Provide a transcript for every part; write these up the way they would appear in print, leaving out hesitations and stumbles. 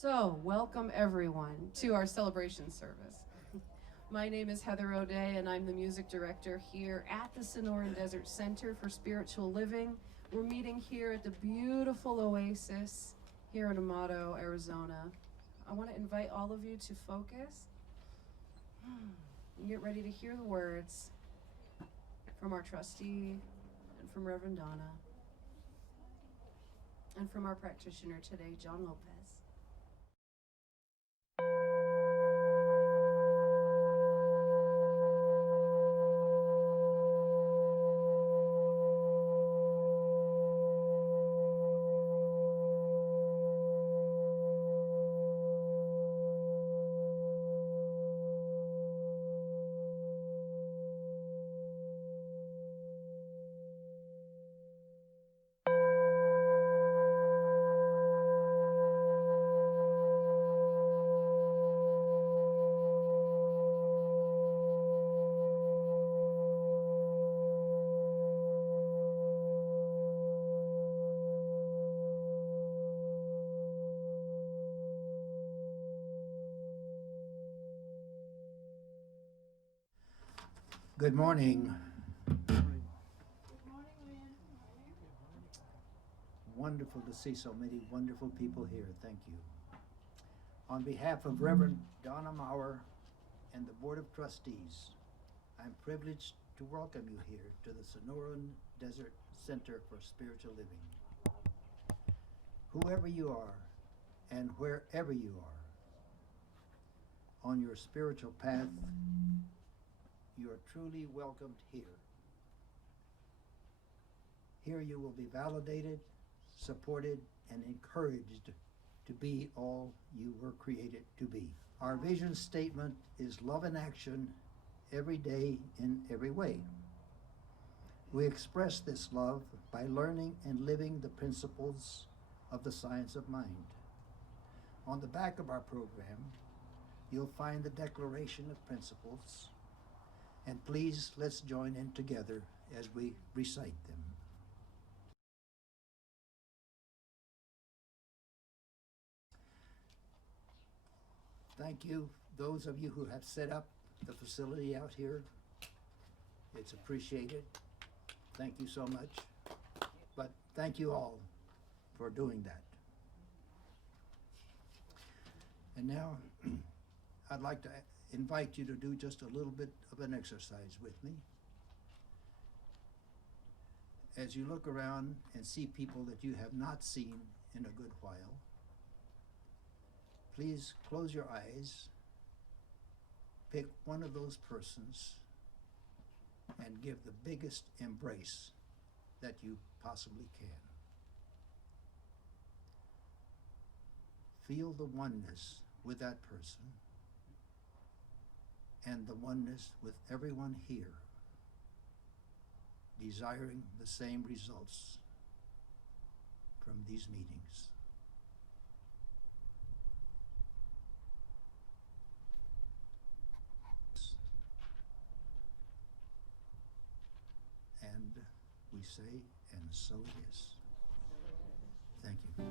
So, welcome everyone to our celebration service. My name is Heather O'Day, and I'm the music director here at the Sonoran Desert Center for Spiritual Living. We're meeting here at the beautiful oasis here in Amado, Arizona. I want to invite all of you to focus and get ready to hear the words from our trustee and from Rev Donna and from our practitioner today, John Lopez. Good morning. Good morning, Lynn. Wonderful to see so many wonderful people here. Thank you. On behalf of Rev Donna Maurer and the Board of Trustees, I'm privileged to welcome you here to the Sonoran Desert Center for Spiritual Living. Whoever you are and wherever you are on your spiritual path, you are truly welcomed here. Here you will be validated, supported, and encouraged to be all you were created to be. Our vision statement is love in action every day in every way. We express this love by learning and living the principles of the science of mind. On the back of our program, you'll find the Declaration of Principles. And please, let's join in together as we recite them. Thank you, those of you who have set up the facility out here. It's appreciated. Thank you so much. But thank you all for doing that. And now, I'd like to invite you to do just a little bit of an exercise with me. As you look around and see people that you have not seen in a good while, please close your eyes, pick one of those persons, and give the biggest embrace that you possibly can. Feel the oneness with that person and the oneness with everyone here, desiring the same results from these meetings. And we say, and so it is. Thank you.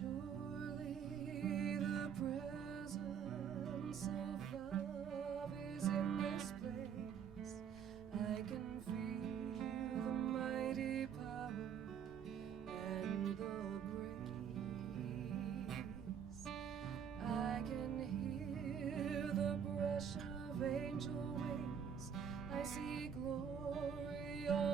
Surely the presence of love is in this place. I can feel the mighty power and the grace. I can hear the brush of angel wings. I see glory on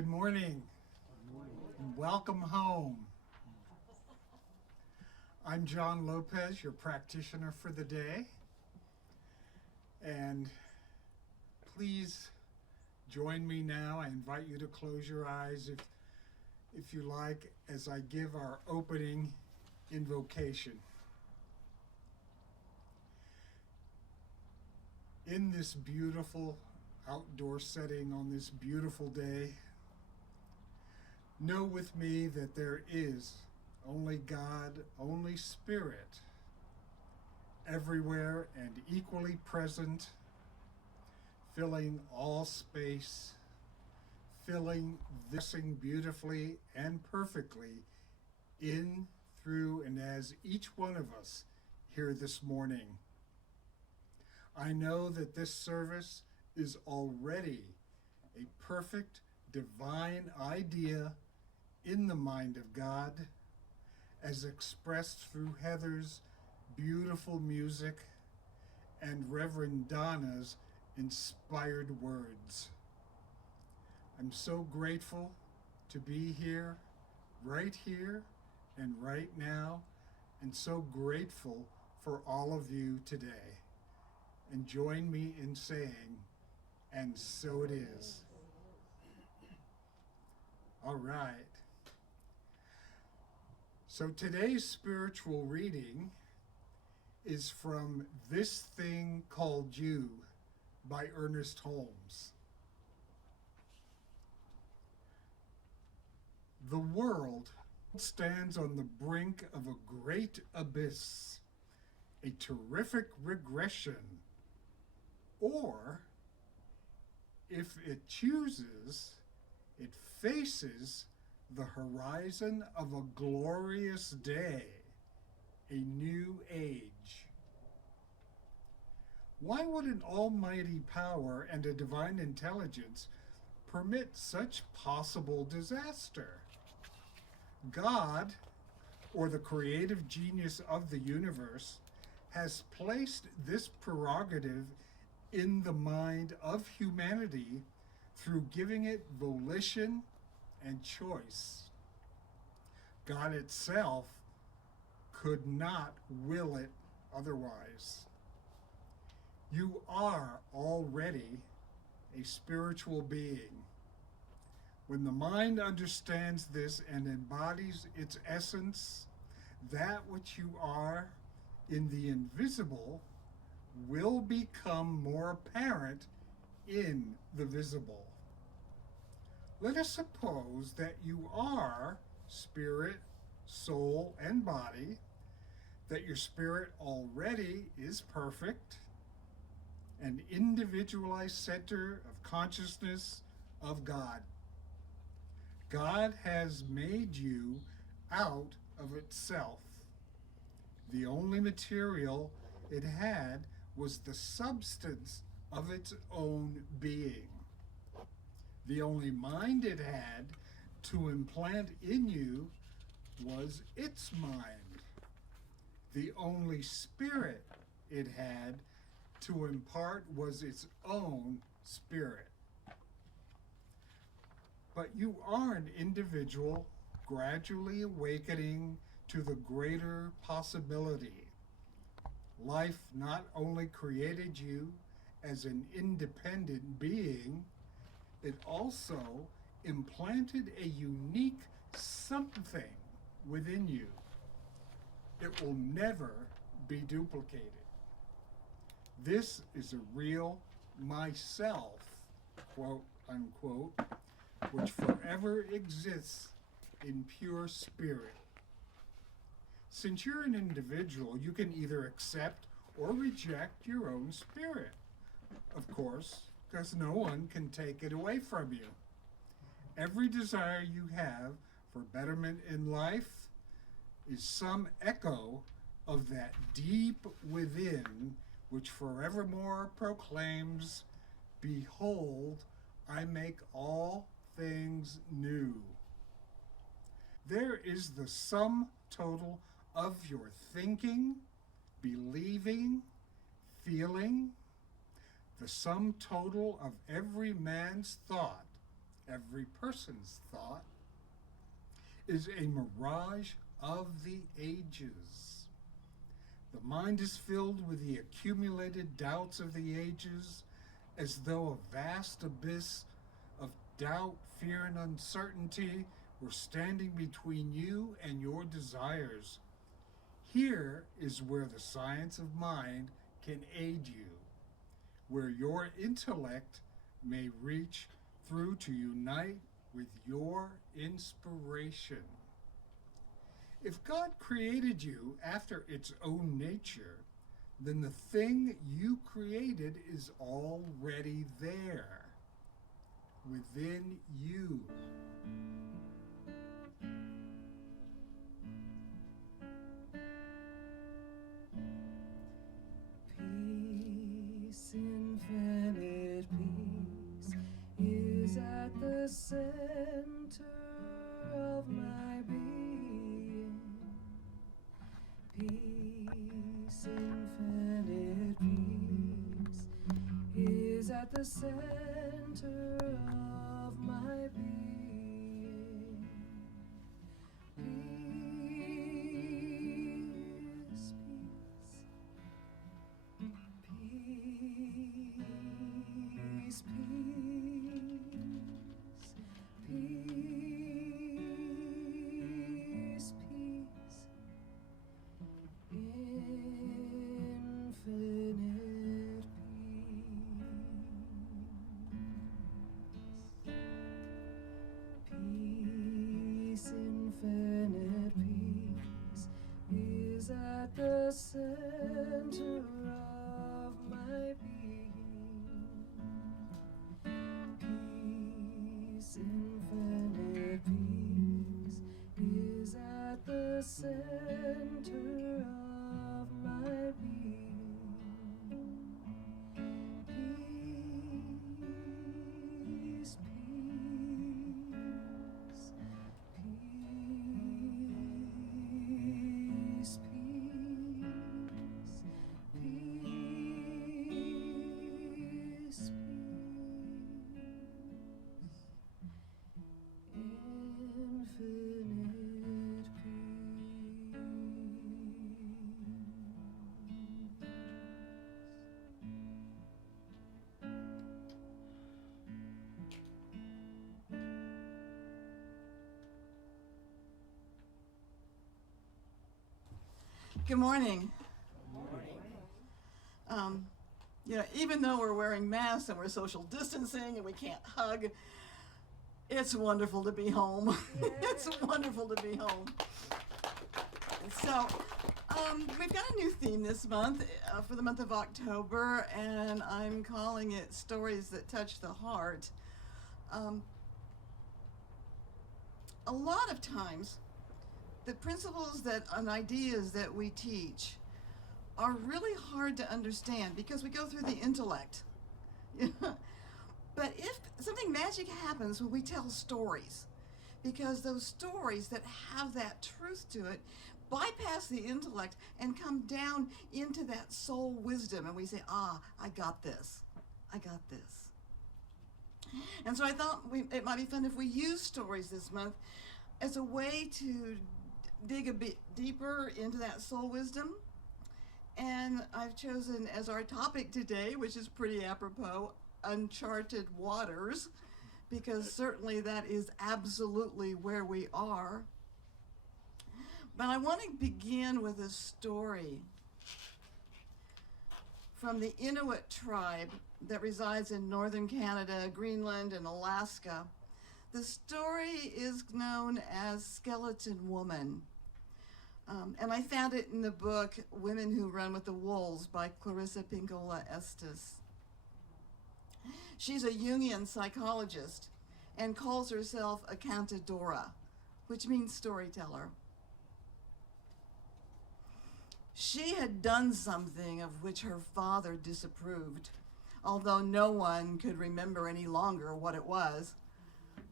Good morning. And welcome home. I'm John Lopez, your practitioner for the day. And please join me now. I invite you to close your eyes if you like, as I give our opening invocation. In this beautiful outdoor setting on this beautiful day, know with me that there is only God, only Spirit, everywhere and equally present, filling all space, filling this thing beautifully and perfectly in, through, and as each one of us here this morning. I know that this service is already a perfect divine idea in the mind of God, as expressed through Heather's beautiful music and Reverend Donna's inspired words. I'm so grateful to be here and right now, and so grateful for all of you today. And join me in saying, and so it is. All right. So today's spiritual reading is from This Thing Called You by Ernest Holmes. The world stands on the brink of a great abyss, a terrific regression, or, if it chooses, it faces the horizon of a glorious day, a new age. Why would an almighty power and a divine intelligence permit such possible disaster? God, or the creative genius of the universe, has placed this prerogative in the mind of humanity through giving it volition and choice. God itself could not will it otherwise. You are already a spiritual being. When the mind understands this and embodies its essence, that which you are in the invisible will become more apparent in the visible. Let us suppose that you are spirit, soul, and body, that your spirit already is perfect, an individualized center of consciousness of God. God has made you out of itself. The only material it had was the substance of its own being. The only mind it had to implant in you was its mind. The only spirit it had to impart was its own spirit. But you are an individual gradually awakening to the greater possibility. Life not only created you as an independent being, it also implanted a unique something within you. It will never be duplicated. This is a real myself, quote unquote, which forever exists in pure spirit. Since you're an individual, you can either accept or reject your own spirit, of course, because no one can take it away from you. Every desire you have for betterment in life is some echo of that deep within which forevermore proclaims, "Behold, I make all things new." There is the sum total of your thinking, believing, feeling, the sum total of every man's thought every person's thought, is a mirage of the ages. The mind is filled with the accumulated doubts of the ages, as though a vast abyss of doubt, fear, and uncertainty were standing between you and your desires. Here is where the science of mind can aid you, where your intellect may reach through to unite with your inspiration. If God created you after its own nature, then the thing you created is already there, within you. Peace, infinite peace, is at the center of my being. Peace, infinite peace, is at the center of my being. Peace, peace, peace, peace, peace, peace, infinite peace. Peace, infinite peace, is at the center of my being. Peace, infinite peace, is at the center of my being. Peace, peace, peace, peace, peace, peace, infinite Good morning. Even though we're wearing masks and we're social distancing and we can't hug, it's wonderful to be home. It's wonderful to be home. So, we've got a new theme this month for the month of October, and I'm calling it Stories That Touch the Heart. A lot of times, the principles and ideas that we teach are really hard to understand because we go through the intellect. But if something magic happens when we tell stories, because those stories that have that truth to it bypass the intellect and come down into that soul wisdom, and we say, I got this. I got this. And so I thought it might be fun if we use stories this month as a way to dig a bit deeper into that soul wisdom. And I've chosen as our topic today, which is pretty apropos, Uncharted waters, because certainly that is absolutely where we are. But I want to begin with a story from the Inuit tribe that resides in northern Canada, Greenland, and Alaska. The story is known as Skeleton Woman. And I found it in the book Women Who Run with the Wolves by Clarissa Pinkola Estes. She's a Jungian psychologist and calls herself a cantadora, which means storyteller. She had done something of which her father disapproved, although no one could remember any longer what it was.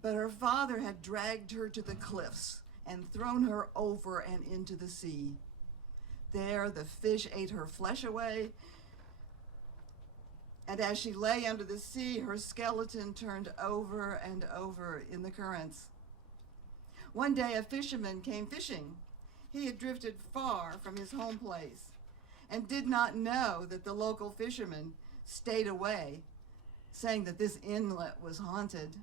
But her father had dragged her to the cliffs and thrown her over and into the sea. There, the fish ate her flesh away, And as she lay under the sea, her skeleton turned over and over in the currents. One day a fisherman came fishing. He had drifted far from his home place and did not know that the local fishermen stayed away, saying that this inlet was haunted.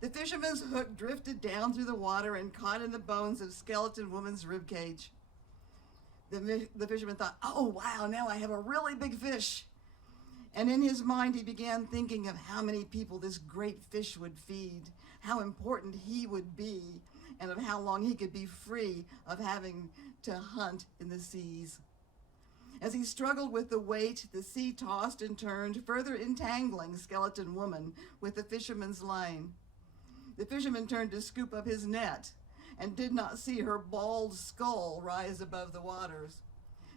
The fisherman's hook drifted down through the water and caught in the bones of skeleton woman's ribcage. The fisherman thought, "Oh, wow, now I have a really big fish." And in his mind, he began thinking of how many people this great fish would feed, how important he would be, and of how long he could be free of having to hunt in the seas. As he struggled with the weight, the sea tossed and turned, further entangling skeleton woman with the fisherman's line. The fisherman turned to scoop up his net and did not see her bald skull rise above the waters.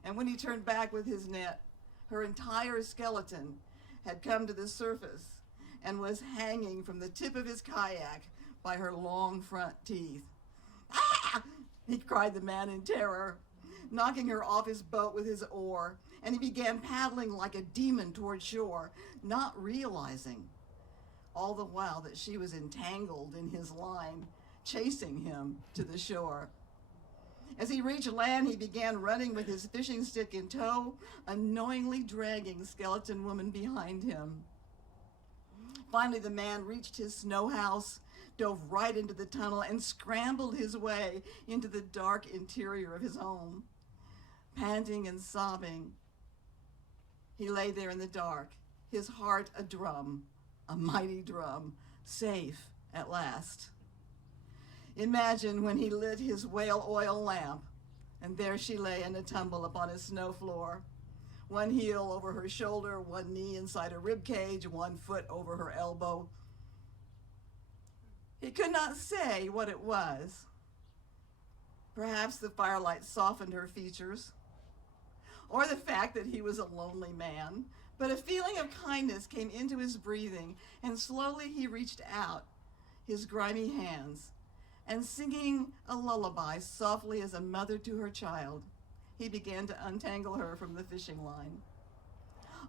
And when he turned back with his net, her entire skeleton had come to the surface and was hanging from the tip of his kayak by her long front teeth. "Ah!" he cried, the man in terror, knocking her off his boat with his oar, and he began paddling like a demon toward shore, not realizing all the while that she was entangled in his line, chasing him to the shore. As he reached land, he began running with his fishing stick in tow, unknowingly dragging skeleton woman behind him. Finally, the man reached his snow house, dove right into the tunnel, and scrambled his way into the dark interior of his home. Panting and sobbing, he lay there in the dark, his heart a drum, a mighty drum, safe at last. Imagine when he lit his whale oil lamp, and there she lay in a tumble upon his snow floor, one heel over her shoulder, one knee inside a rib cage, one foot over her elbow. He could not say what it was. Perhaps the firelight softened her features, or the fact that he was a lonely man, but a feeling of kindness came into his breathing, and slowly he reached out his grimy hands, and singing a lullaby softly as a mother to her child, he began to untangle her from the fishing line.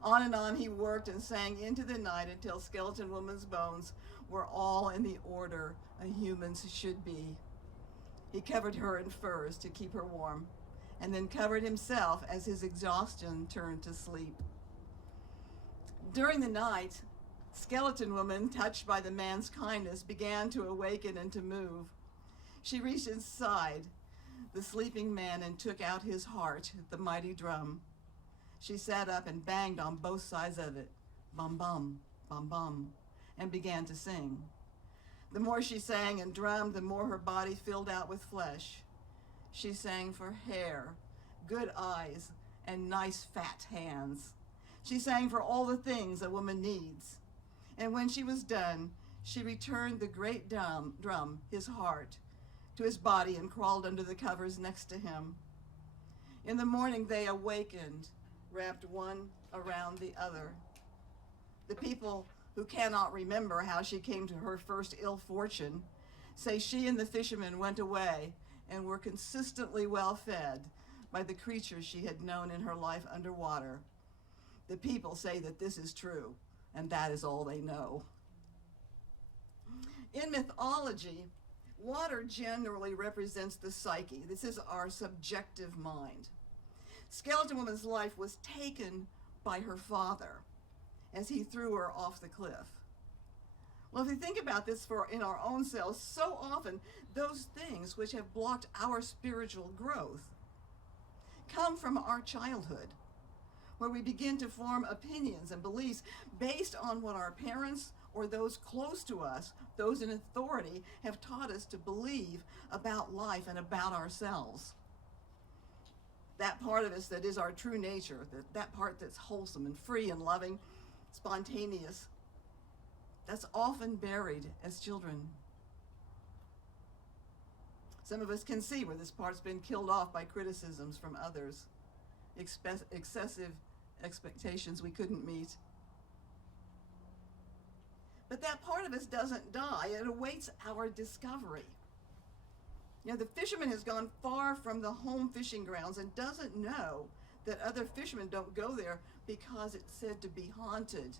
On and on he worked and sang into the night until skeleton woman's bones were all in the order a human's should be. He covered her in furs to keep her warm, and then covered himself as his exhaustion turned to sleep. During the night, skeleton woman, touched by the man's kindness, began to awaken and to move. She reached inside the sleeping man and took out his heart, the mighty drum. She sat up and banged on both sides of it, bum bum, bum bum, and began to sing. The more she sang and drummed, the more her body filled out with flesh. She sang for hair, good eyes, and nice fat hands. She sang for all the things a woman needs. And when she was done, she returned the great drum, his heart, to his body and crawled under the covers next to him. In the morning they awakened, wrapped one around the other. The people who cannot remember how she came to her first ill fortune say she and the fisherman went away and were consistently well fed by the creatures she had known in her life underwater. The people say that this is true, and that is all they know. In mythology, water generally represents the psyche. This is our subjective mind. Skeleton Woman's life was taken by her father as he threw her off the cliff. Well, if you think about this in our own selves, so often those things which have blocked our spiritual growth come from our childhood, where we begin to form opinions and beliefs based on what our parents or those close to us, those in authority, have taught us to believe about life and about ourselves. That part of us that is our true nature, that part that's wholesome and free and loving, spontaneous, that's often buried as children. Some of us can see where this part's been killed off by criticisms from others, excessive expectations we couldn't meet. But that part of us doesn't die. It awaits our discovery. You know, the fisherman has gone far from the home fishing grounds and doesn't know that other fishermen don't go there because it's said to be haunted.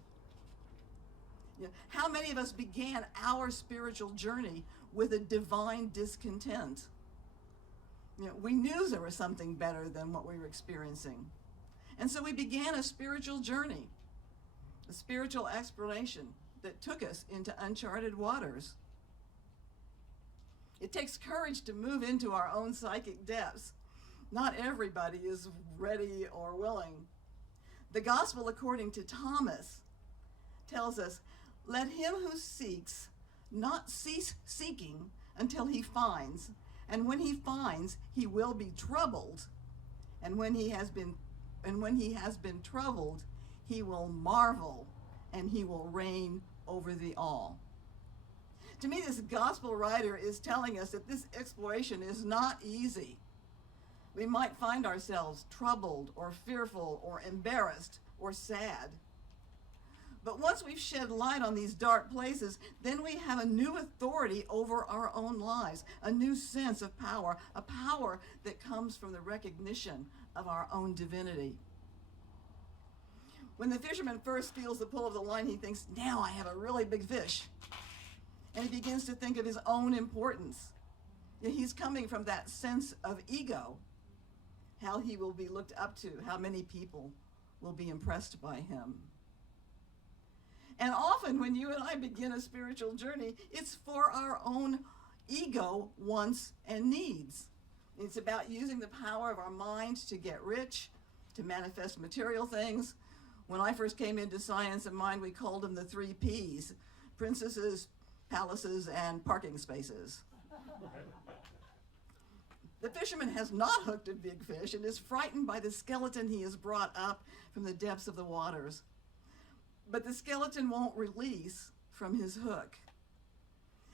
You know, how many of us began our spiritual journey with a divine discontent? You know, we knew there was something better than what we were experiencing. And so we began a spiritual journey, a spiritual exploration that took us into uncharted waters. It takes courage to move into our own psychic depths. Not everybody is ready or willing. The gospel according to Thomas tells us, let him who seeks not cease seeking until he finds, and when he finds, he will be troubled. And when he has been troubled, he will marvel, and he will reign over the all. To me, this gospel writer is telling us that this exploration is not easy. We might find ourselves troubled or fearful or embarrassed or sad. But once we've shed light on these dark places, then we have a new authority over our own lives, a new sense of power, a power that comes from the recognition of our own divinity. When the fisherman first feels the pull of the line, he thinks, now I have a really big fish. And he begins to think of his own importance. He's coming from that sense of ego, how he will be looked up to, how many people will be impressed by him. And often when you and I begin a spiritual journey, it's for our own ego wants and needs. It's about using the power of our mind to get rich, to manifest material things. When I first came into science and mind, we called them the 3 Ps: princesses, palaces, and parking spaces. The fisherman has not hooked a big fish and is frightened by the skeleton he has brought up from the depths of the waters. But the skeleton won't release from his hook.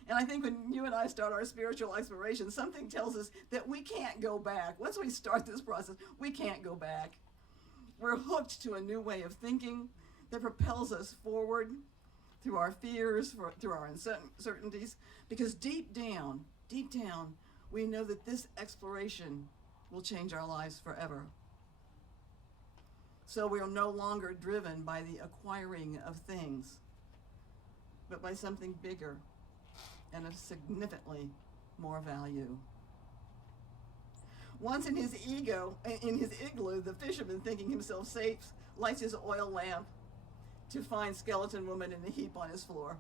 And I think when you and I start our spiritual exploration, something tells us that we can't go back. Once we start this process, we can't go back. We're hooked to a new way of thinking that propels us forward through our fears, through our uncertainties, because deep down, we know that this exploration will change our lives forever. So we are no longer driven by the acquiring of things, but by something bigger and of significantly more value. Once in his igloo, the fisherman, thinking himself safe, lights his oil lamp to find skeleton woman in a heap on his floor.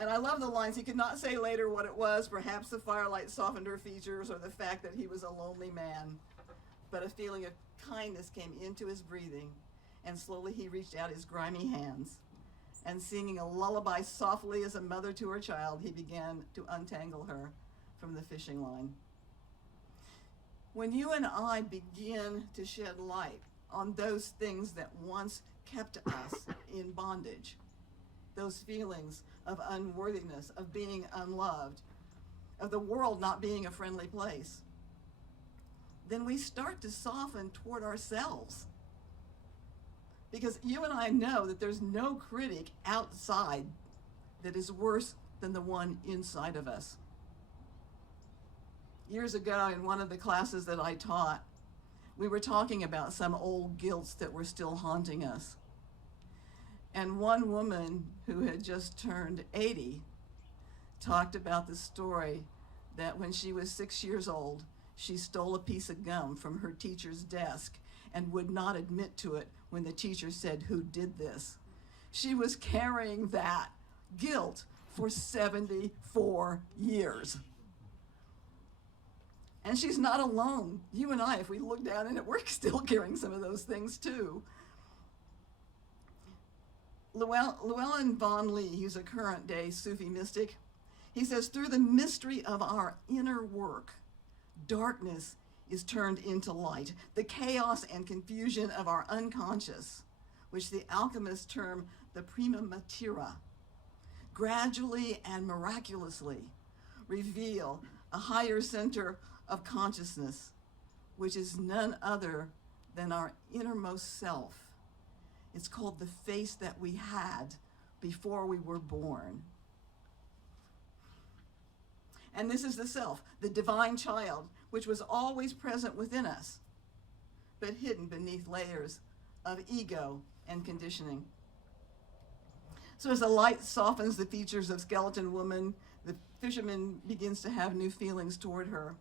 And I love the lines. He could not say later what it was. Perhaps the firelight softened her features or the fact that he was a lonely man. But a feeling of kindness came into his breathing, and slowly he reached out his grimy hands. And singing a lullaby softly as a mother to her child, he began to untangle her from the fishing line. When you and I begin to shed light on those things that once kept us in bondage, those feelings of unworthiness, of being unloved, of the world not being a friendly place, then we start to soften toward ourselves. Because you and I know that there's no critic outside that is worse than the one inside of us. Years ago, in one of the classes that I taught, we were talking about some old guilts that were still haunting us. And one woman who had just turned 80 talked about the story that when she was 6 years old, she stole a piece of gum from her teacher's desk and would not admit to it when the teacher said, "Who did this?" She was carrying that guilt for 74 years. And she's not alone. You and I, if we look down in it, we're still carrying some of those things too. Llewellyn Von Lee, who's a current day Sufi mystic, he says, through the mystery of our inner work, darkness is turned into light. The chaos and confusion of our unconscious, which the alchemists term the prima materia, gradually and miraculously reveal a higher center of consciousness, which is none other than our innermost self. It's called the face that we had before we were born. And this is the self, the divine child, which was always present within us, but hidden beneath layers of ego and conditioning. So as the light softens the features of Skeleton Woman, the fisherman begins to have new feelings toward her.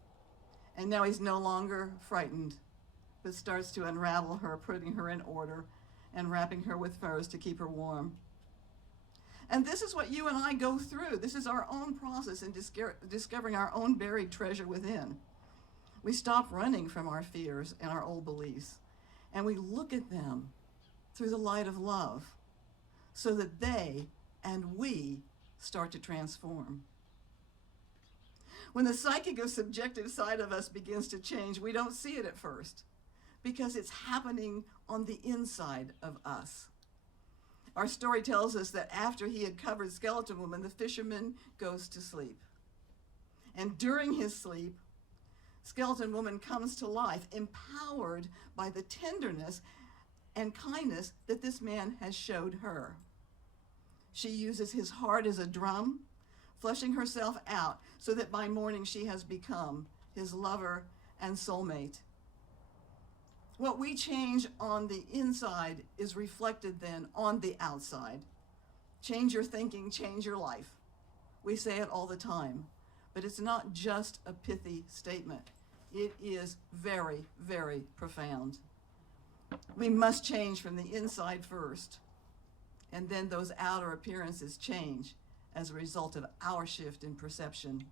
And now he's no longer frightened, but starts to unravel her, putting her in order and wrapping her with furs to keep her warm. And this is what you and I go through. This is our own process in discovering our own buried treasure within. We stop running from our fears and our old beliefs, and we look at them through the light of love so that they and we start to transform. When the psychic or subjective side of us begins to change, we don't see it at first because it's happening on the inside of us. Our story tells us that after he had covered Skeleton Woman, the fisherman goes to sleep. And during his sleep, Skeleton Woman comes to life, empowered by the tenderness and kindness that this man has showed her. She uses his heart as a drum, fleshing herself out so that by morning she has become his lover and soulmate. What we change on the inside is reflected then on the outside. Change your thinking, change your life. We say it all the time, but it's not just a pithy statement. It is very, very profound. We must change from the inside first, and then those outer appearances change as a result of our shift in perception.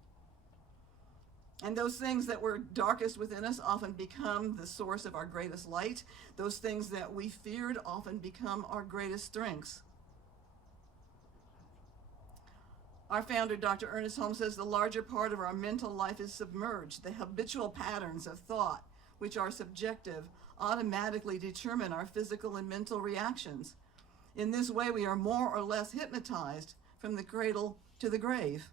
And those things that were darkest within us often become the source of our greatest light. Those things that we feared often become our greatest strengths. Our founder, Dr. Ernest Holmes, says the larger part of our mental life is submerged. The habitual patterns of thought, which are subjective, automatically determine our physical and mental reactions. In this way, we are more or less hypnotized from the cradle to the grave.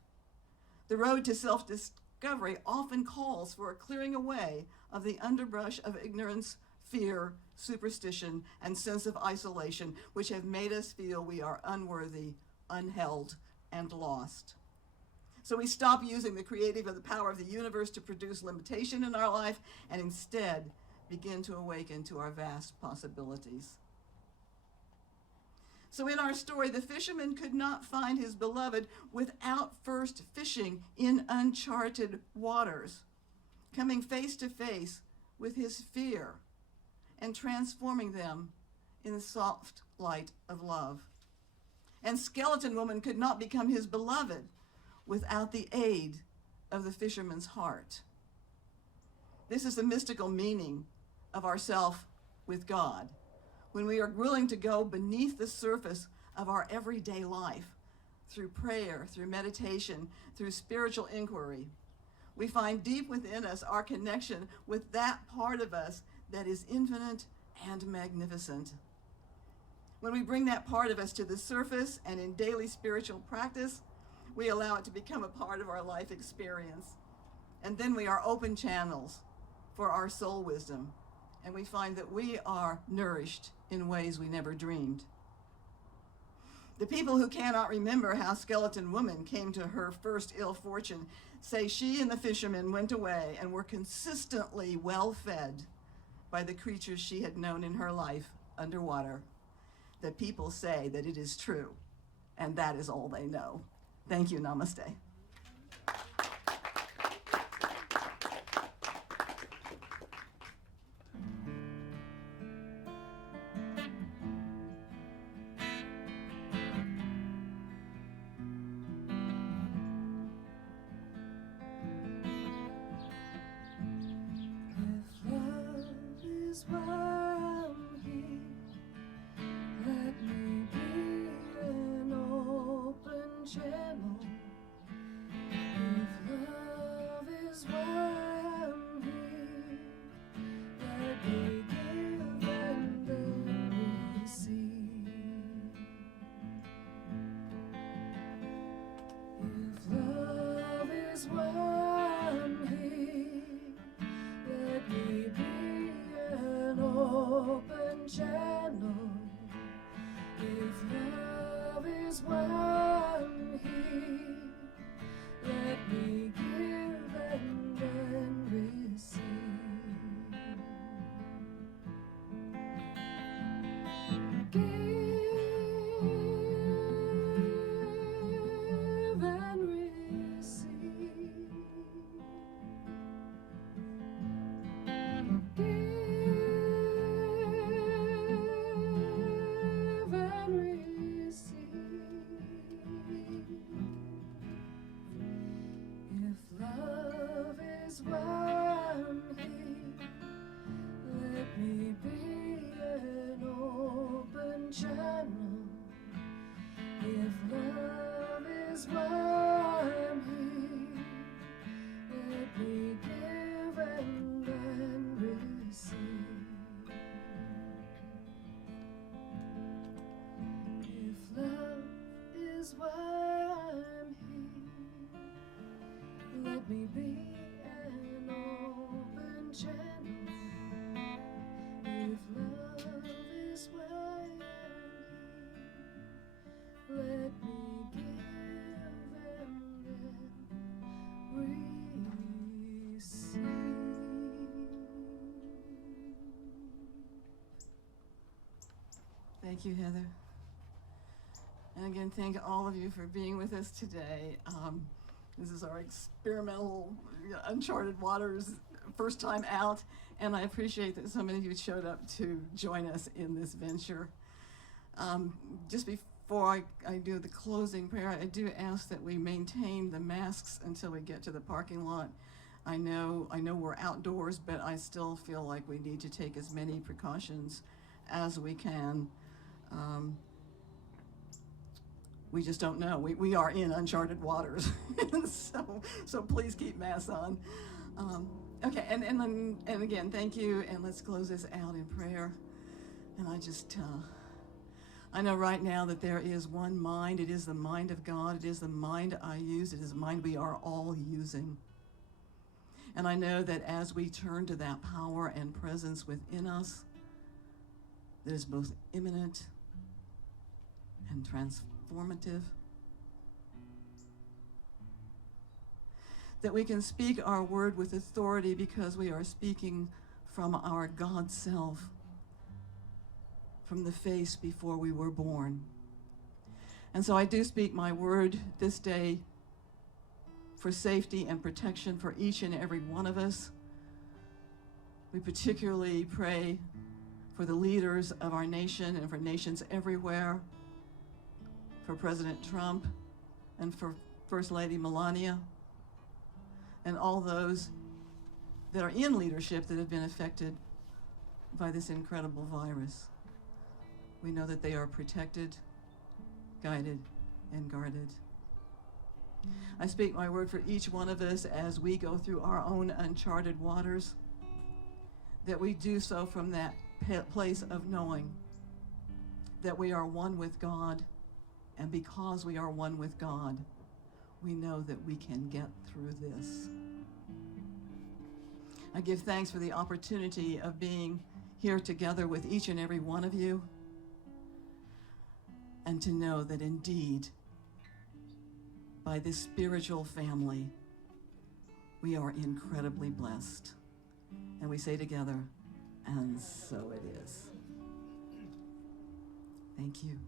The road to self-discovery often calls for a clearing away of the underbrush of ignorance, fear, superstition, and sense of isolation, which have made us feel we are unworthy, unheld, and lost. So we stop using the creative or the power of the universe to produce limitation in our life and instead begin to awaken to our vast possibilities. So in our story, the fisherman could not find his beloved without first fishing in uncharted waters, coming face to face with his fear and transforming them in the soft light of love. And Skeleton Woman could not become his beloved without the aid of the fisherman's heart. This is the mystical meaning of ourself with God. When we are willing to go beneath the surface of our everyday life, through prayer, through meditation, through spiritual inquiry, we find deep within us our connection with that part of us that is infinite and magnificent. When we bring that part of us to the surface and in daily spiritual practice, we allow it to become a part of our life experience. And then we are open channels for our soul wisdom, and we find that we are nourished in ways we never dreamed. The people who cannot remember how Skeleton Woman came to her first ill fortune say she and the fisherman went away and were consistently well fed by the creatures she had known in her life underwater. The people say that it is true, and that is all they know. Thank you. Namaste. is why I'm here. Let me give and then receive. If love is why I'm here, let me be an open channel. If love is why I'm here, let me give and then receive. Thank you, Heather. And again, thank all of you for being with us today. This is our experimental Uncharted Waters first time out, and I appreciate that so many of you showed up to join us in this venture. Just before I do the closing prayer, I do ask that we maintain the masks until we get to the parking lot. I know we're outdoors, but I still feel like we need to take as many precautions as we can. We just don't know. We are in uncharted waters, so please keep masks on. Okay, and again, thank you, and let's close this out in prayer. And I know right now that there is one mind. It is the mind of God. It is the mind I use. It is the mind we are all using. And I know that as we turn to that power and presence within us, that is both imminent and transformative, that we can speak our word with authority because we are speaking from our God self, from the face before we were born. And so I do speak my word this day for safety and protection for each and every one of us. We particularly pray for the leaders of our nation and for nations everywhere, for President Trump and for First Lady Melania, and all those that are in leadership that have been affected by this incredible virus. We know that they are protected, guided, and guarded. I speak my word for each one of us as we go through our own uncharted waters, that we do so from that place of knowing that we are one with God, and because we are one with God, we know that we can get through this. I give thanks for the opportunity of being here together with each and every one of you, and to know that indeed, by this spiritual family, we are incredibly blessed. And we say together, and so it is. Thank you.